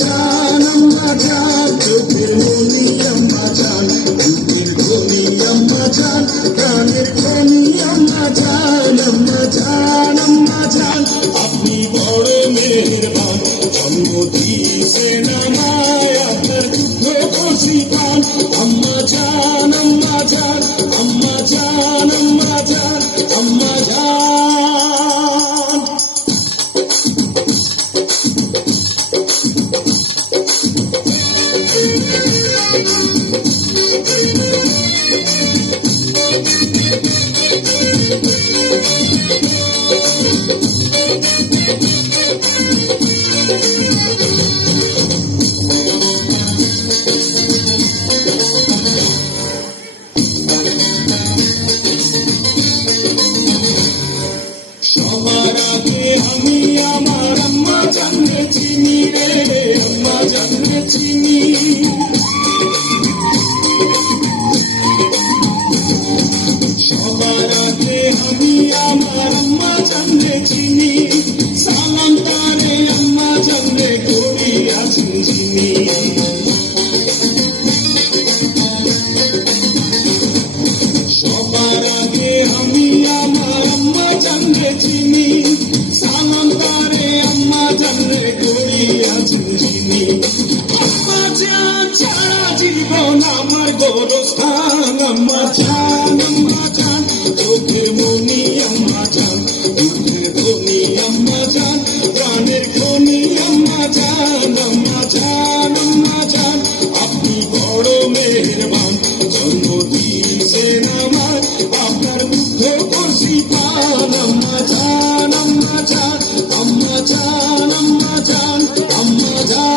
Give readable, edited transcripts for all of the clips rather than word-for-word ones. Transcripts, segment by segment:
জান আম্মা জান চোখের মনি আম্মা জান বুকের ধনি আম্মা জান প্রাণের ধনি আম্মা জান আম্মা জান আম্মা জান আপনি বড় মেহেরবান জন্ম দিয়েছেন আমায় আপনার দুঃখ খুশি পান আম্মা জান আম্মা জান আম্মা জান আম্মা জান আম্মা জান সবার আগে আমি আমার আম্মা জানলে চিনি রে আম্মা জানলে চিনি সবার আগে আমি আমার আম্মা জানলে চিনি সালাম তারে আম্মা জানলে করি আছেন চিনি সবার আগে আমি আমার আম্মা জানলে চিনি সালাম তারে আম্মা জানলে করি আছেন চিনি আম্মা জান ছাড়া জীবন আমার গোরস্থান আম্মা জান চোখের মনি আম্মা জান বুকের ধনি আম্মা জান প্রাণের ধনি আম্মা জান আম্মা জান আম্মা জান আপনি বড় মেহেরবান জন্ম দিয়েছেন আমার আপনার দুঃখ খুশি পান আম্মা জান আম্মা জান আম্মা জান আম্মা জান আম্মা জান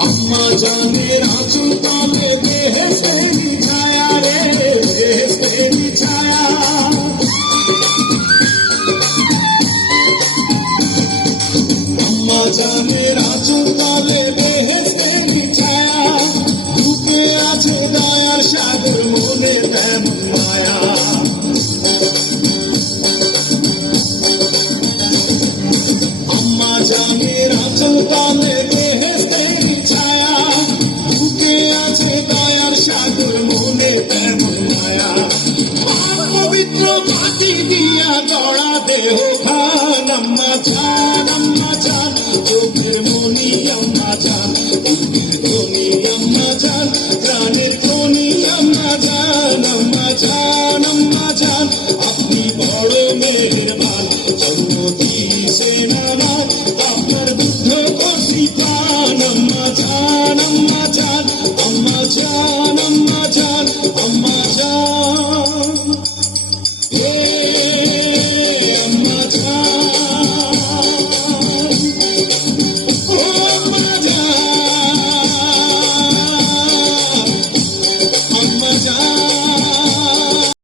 আম্মা জানের আঁচল তলে বেহেশতেরি ছায়া রে বেহেশতেরি ছায়া আম্মা জানের আঁচল তলে বেহেশতেরি ছায়া বুকে আছে দয়ার সাগর মনে তেমন মায়া আম্মা জানের আঁচল তলে বেহেশতেরি ছায়া বুকে আছে দয়ার সাগর মনে তেমন মায়া পবিত্র ঘাটি দিয়া জড়া দেহ খান আম্মা জান চোখের মনি আম্মা জান বুকের ধনি আম্মা জান প্রাণের ধনি আম্মা জান আম্মা জান আম্মা জান আপনি বড় মেহেরবান জন্ম দিয়েছেন আমার আপনার দুঃখ খুশি পান আম্মা জান আম্মা জান আম্মা জান আম্মা জান আম্মা জান আম্মা জান ও আম্মা জান